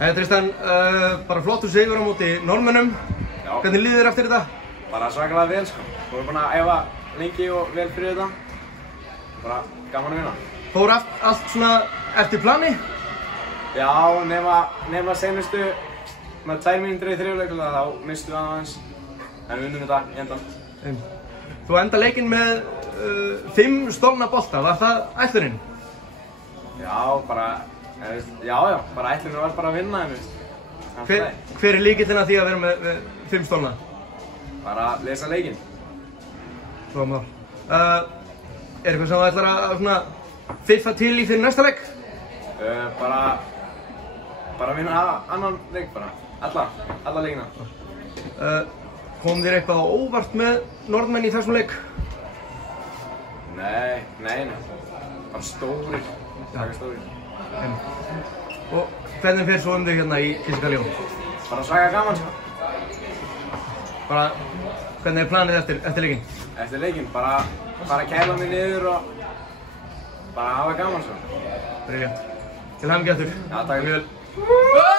Tristan, bara flottur sigur á móti Norðmönnum. Já. Hvernig líður þér eftir þetta? Bara svakalega vel sko. Við erum búin að æfa lengi og vel fyrir þetta. Bara gaman að vinna. Fór allt svona eftir plani? Já, nema senustu með 2 mínútur í þriðjuleik þá mistum við aðeins. En við unnum þetta í endan. Þú enda leikinn með 5 stolna bolta, var það ætlunin? Já, bara ætlunin var bara að vinna, Hver er lykillinn að því að vera með 5 stolna? Bara að lesa leikinn. Svo mál. Er eitthvað sem þú ætlar að svona fiffa til í fyrir næsta leik? Bara vinna annan leik bara. Alla leikina. Kom þér eitthvað á óvart með Norðmenn í þessum leik? Nei. Bara stórir. Og hvernig fer svo þig hérna í Físika Ljón? Bara svaka gaman sko. Bara, hvernig er planið eftir leikinn? Eftir leikinn, bara kæla mig niður og bara hafa gaman sko. Brilliant. Til hamingju aftur. Já, takk.